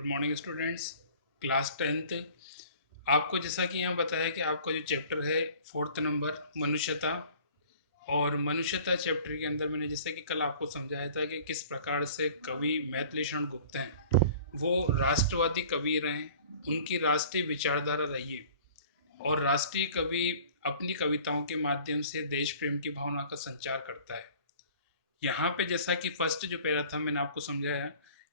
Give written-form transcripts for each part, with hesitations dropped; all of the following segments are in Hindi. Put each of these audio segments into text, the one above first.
Good morning students. Class 10th। आपको जैसा कि यहाँ बताया कि आपका जो चैप्टर है 4th नंबर मनुष्यता, और मनुष्यता चैप्टर के अंदर मैंने जैसे कि कल आपको समझाया था कि किस प्रकार से कवि मैथिली शरण गुप्त हैं, वो राष्ट्रवादी कवि रहे, उनकी राष्ट्रीय विचारधारा रही है और राष्ट्रीय कवि अपनी कविताओं के माध्यम से देश प्रेम की भावना का संचार करता है। यहाँ पे जैसा कि फर्स्ट जो पैरा था मैंने आपको समझाया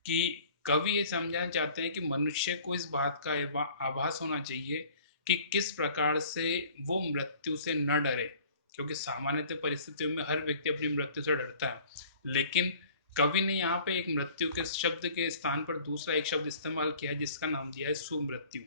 कि कवि ये समझाना चाहते हैं कि मनुष्य को इस बात का आभास होना चाहिए कि किस प्रकार से वो मृत्यु से न डरे, क्योंकि सामान्यतः परिस्थितियों में हर व्यक्ति अपनी मृत्यु से डरता है, लेकिन कवि ने यहाँ पे एक मृत्यु के शब्द के स्थान पर दूसरा एक शब्द इस्तेमाल किया है जिसका नाम दिया है सुमृत्यु।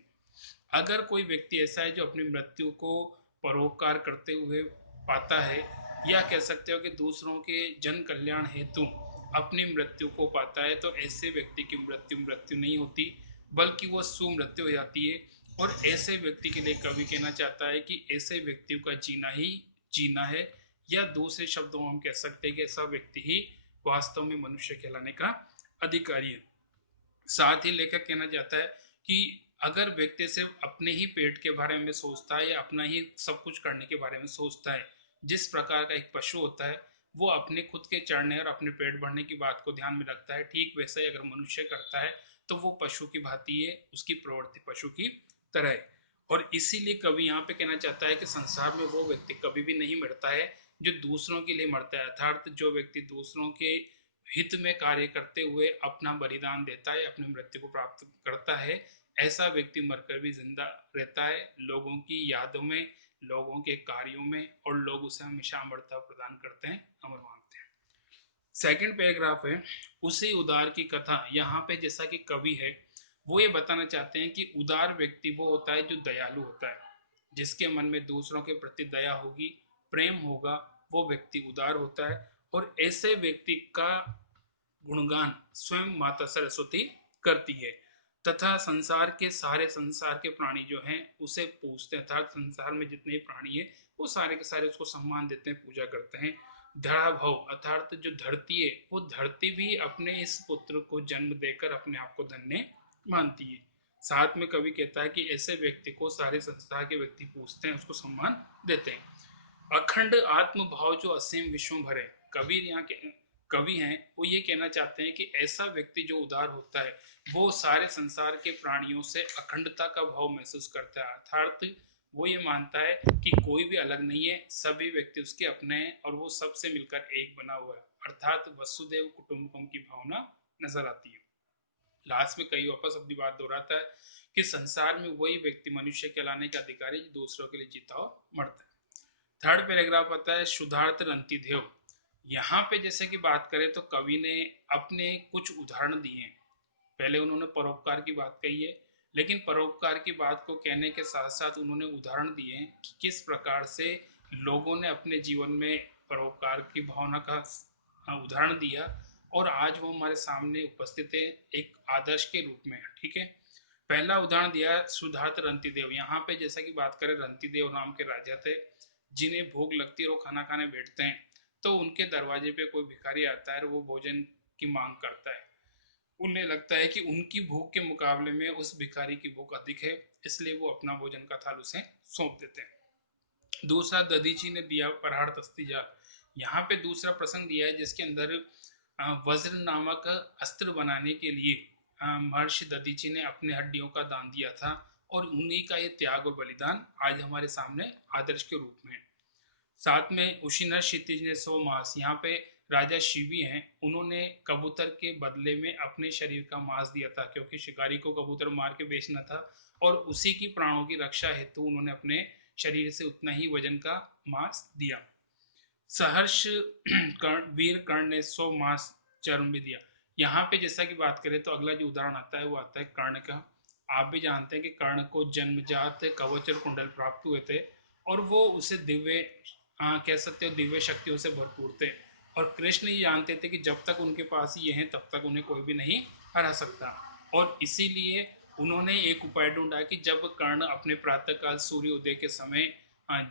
अगर कोई व्यक्ति ऐसा है जो अपनी मृत्यु को परोपकार करते हुए पाता है, या कह सकते हो कि दूसरों के जन कल्याण हेतु अपनी मृत्यु को पाता है, तो ऐसे व्यक्ति की मृत्यु मृत्यु नहीं होती बल्कि वो सुमृत्यु हो जाती है। और ऐसे व्यक्ति के लिए कवि कहना चाहता है कि ऐसे व्यक्ति का जीना ही जीना है, या दूसरे शब्दों में हम कह सकते हैं कि ऐसा व्यक्ति ही वास्तव में मनुष्य कहलाने का अधिकारी है। साथ ही लेखक कहना चाहता है कि अगर व्यक्ति सिर्फ अपने ही पेट के बारे में सोचता है या अपना ही सब कुछ करने के बारे में सोचता है, जिस प्रकार का एक पशु होता है वो अपने खुद के चढ़ने और अपने पेट भरने की बात को ध्यान में रखता है, ठीक वैसे ही अगर मनुष्य करता है तो वो पशु की भांति है, उसकी प्रवृत्ति पशु की तरह है। और इसीलिए कवि यहाँ पे कहना चाहता है कि संसार में वो व्यक्ति कभी भी नहीं मरता है जो दूसरों के लिए मरता है, अर्थात जो व्यक्ति दूसरों के हित में कार्य करते हुए अपना बलिदान देता है, अपनी मृत्यु को प्राप्त करता है, ऐसा व्यक्ति मरकर भी जिंदा रहता है लोगों की यादों में, लोगों के कार्यों में, और लोग उसे हमेशा अमरता प्रदान करते हैं, अमर मानते हैं। सेकंड पैराग्राफ है उसी उदार की कथा। यहाँ पे जैसा कि कवि है वो ये बताना चाहते हैं कि उदार व्यक्ति वो होता है जो दयालु होता है, जिसके मन में दूसरों के प्रति दया होगी, प्रेम होगा, वो व्यक्ति उदार होता है। और ऐसे व्यक्ति का गुणगान स्वयं माता सरस्वती करती है, तथा संसार के प्राणी जो हैं उसे पूजते हैं, अर्थात संसार में जितने प्राणी हैं वो सारे के सारे उसको सम्मान देते हैं, पूजा करते हैं। धरा भव अर्थात जो धरती है वो धरती भी अपने इस पुत्र को जन्म देकर अपने आप को धन्य मानती है। साथ में कवि कहता है कि ऐसे व्यक्ति को सारे संसार के व्यक्ति पूजते हैं, उसको सम्मान देते हैं। अखंड आत्म भाव जो असीम विश्व भरे, कवि यहाँ के कवि हैं वो ये कहना चाहते हैं कि ऐसा व्यक्ति जो उदार होता है वो सारे संसार के प्राणियों से अखंडता का भाव महसूस करता है, अर्थात वो ये मानता है कि कोई भी अलग नहीं है, सभी व्यक्ति उसके अपने हैं और वो सबसे मिलकर एक बना हुआ है, अर्थात वसुदेव कुटुंबकम की भावना नजर आती है। लास्ट में कई वापस अपनी बात दोहराता है कि संसार में वही व्यक्ति मनुष्य कहलाने का अधिकारी जो दूसरों के लिए जीता हो मरता है। थर्ड पैराग्राफ आता है शुद्धार्थ रंतिदेव। यहाँ पे जैसे कि बात करें तो कवि ने अपने कुछ उदाहरण दिए हैं। पहले उन्होंने परोपकार की बात कही है, लेकिन परोपकार की बात को कहने के साथ साथ उन्होंने उदाहरण दिए हैं कि किस प्रकार से लोगों ने अपने जीवन में परोपकार की भावना का उदाहरण दिया, और आज वो हमारे सामने उपस्थित है एक आदर्श के रूप में। ठीक है, पहला उदाहरण दिया सुधार्थ रंतिदेव। यहाँ पे जैसा कि बात करें, रंतिदेव नाम के राजा थे जिन्हें भूख लगती है और वो खाना खाने बैठते हैं, तो उनके दरवाजे पे कोई भिखारी आता है और वो भोजन की मांग करता है। उन्हें लगता है कि उनकी भूख के मुकाबले में उस भिखारी की भूख अधिक है, इसलिए वो अपना भोजन का थाल उसे सौंप देते हैं। दूसरा, दधीची ने दिया प्रहार तस्ती जाल। यहाँ पे दूसरा प्रसंग दिया है जिसके अंदर वज्र नामक अस्त्र बनाने के लिए महर्षि दधीची ने अपने हड्डियों का दान दिया था, और उन्हीं का ये त्याग और बलिदान आज हमारे सामने आदर्श के रूप में। साथ में उशिना क्षितिज ने 100 मांस। यहाँ पे राजा शिवी हैं, उन्होंने कबूतर के बदले में अपने शरीर का मांस दिया था, क्योंकि शिकारी को कबूतर मार के बेचना था, और उसी की प्राणों की रक्षा हेतु उन्होंने अपने शरीर से उतना ही वजन का मांस दिया। सहर्ष वीर कर्ण ने 100 मास चर्म भी दिया। यहाँ पे जैसा कि बात करें तो अगला जो उदाहरण आता है वो आता है कर्ण का। आप भी जानते हैं कि कर्ण को जन्मजात कवच और कुंडल प्राप्त हुए थे, और वो उसे दिव्य कह सकते हो दिव्य शक्तियों से भरपूर थे, और कृष्ण ये जानते थे कि जब तक उनके पास ये हैं तब तक उन्हें कोई भी नहीं हरा सकता, और इसीलिए उन्होंने एक उपाय ढूंढा कि जब कर्ण अपने प्रातःकाल सूर्योदय के समय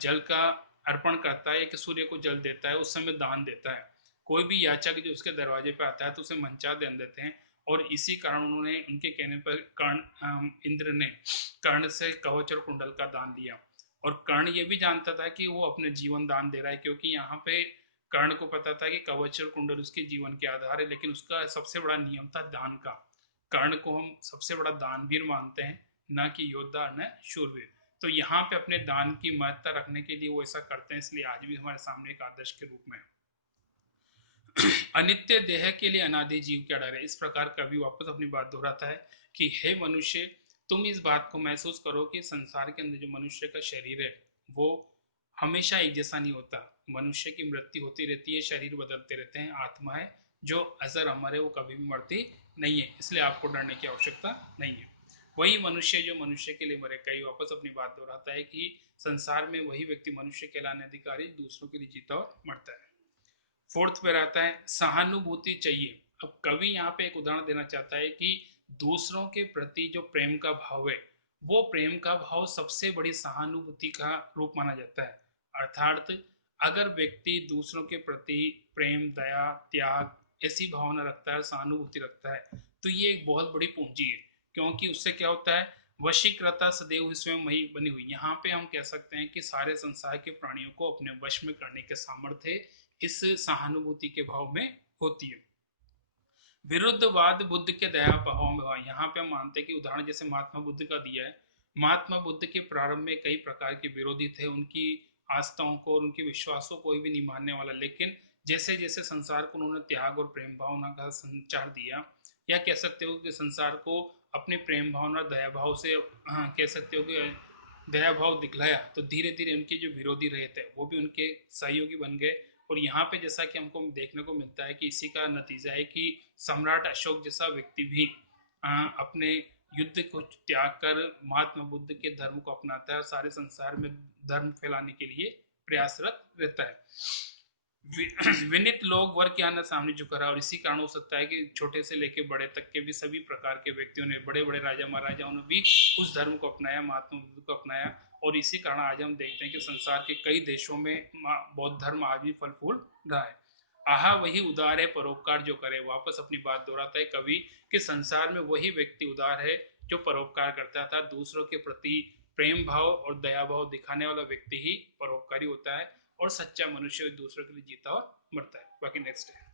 जल का अर्पण करता है, कि सूर्य को जल देता है, उस समय दान देता है। कोई भी याचक जो उसके दरवाजे पे आता है तो उसे मंचा दे देते हैं, और इसी कारण उन्होंने, उनके कहने पर कर्ण, इंद्र ने कर्ण से कवच और कुंडल का दान दिया। और कर्ण ये भी जानता था कि वो अपने जीवन दान दे रहा है, क्योंकि यहाँ पे कर्ण को पता था कि कवच और कुंडल उसके जीवन के आधार है, लेकिन उसका सबसे बड़ा नियम था दान का। कर्ण को हम सबसे बड़ा दानवीर मानते हैं, न कि योद्धा न शूरवीर। तो यहाँ पे अपने दान की महत्ता रखने के लिए वो ऐसा करते हैं, इसलिए आज भी हमारे सामने एक आदर्श के रूप में। अनित्य देह के लिए अनादि जीव क्या डर है, इस प्रकार कवि वापस अपनी बात दोहराता है कि हे मनुष्य, तुम इस बात को महसूस करो कि संसार के अंदर जो मनुष्य का शरीर है वो हमेशा एक जैसा नहीं होता। मनुष्य की मृत्यु होती रहती है, शरीर बदलते रहते हैं। आत्मा है जो अजर अमर है, वो कभी भी मरती नहीं है, इसलिए आपको डरने की आवश्यकता नहीं है। वही मनुष्य जो मनुष्य के लिए मरे, कई वापस अपनी बात दोहराता है कि संसार में वही व्यक्ति मनुष्य कहलाने अधिकारी दूसरों के लिए जीता और मरता है। फोर्थ पे रहता है सहानुभूति चाहिए। अब कवि यहाँ पे एक उदाहरण देना चाहता है कि दूसरों के प्रति जो प्रेम का भाव है, वो प्रेम का भाव सबसे बड़ी सहानुभूति का रूप माना जाता है। अर्थात अगर व्यक्ति दूसरों के प्रति प्रेम, दया, त्याग ऐसी भावना रखता है, सहानुभूति रखता है, तो ये एक बहुत बड़ी पूंजी है। क्योंकि उससे क्या होता है, वशीकृता सदैव स्वयं वही बनी हुई। यहाँ पे हम कह सकते हैं कि सारे संसार के प्राणियों को अपने वश में करने के सामर्थ्य इस सहानुभूति के भाव में होती है। विरुद्धवाद बुद्ध के दया भाव में हुआ। यहाँ पे हम मानते हैं कि उदाहरण जैसे महात्मा बुद्ध का दिया है। महात्मा बुद्ध के प्रारंभ में कई प्रकार के विरोधी थे, उनकी आस्थाओं को और उनके विश्वासों को कोई भी नहीं मानने वाला, लेकिन जैसे जैसे संसार को उन्होंने त्याग और प्रेम भावना का संचार दिया, या कह सकते हो कि संसार को अपने प्रेम भावना दया भाव से, हाँ कह सकते हो कि दया भाव दिखलाया, तो धीरे धीरे उनके जो विरोधी रहे थे वो भी उनके सहयोगी बन गए। और यहाँ पे जैसा कि हमको देखने को मिलता है कि इसी का नतीजा है कि सम्राट अशोक जैसा व्यक्ति भी अपने युद्ध को त्याग कर महात्मा बुद्ध के धर्म को अपनाता है और सारे संसार में धर्म फैलाने के लिए प्रयासरत रहता है। विनित लोग वर्ग के आने सामने झुका रहा, और इसी कारण हो सकता है कि छोटे से लेके बड़े तक के भी सभी प्रकार के व्यक्तियों ने, बड़े बड़े राजा महाराजाओं ने भी उस धर्म को अपनाया, महात्मा बुद्ध को अपनाया। और इसी कारण आज हम देखते हैं कि संसार के कई देशों में बौद्ध धर्म आज भी फल फूल रहा है। आहा वही उदार है परोपकार जो करे। वापस अपनी बात दोहराता है कवि कि संसार में वही व्यक्ति उदार है जो परोपकार करता था। दूसरों के प्रति प्रेम भाव और दया भाव दिखाने वाला व्यक्ति ही परोपकारी होता है, और सच्चा मनुष्य दूसरों के लिए जीता और मरता है। बाकी नेक्स्ट है।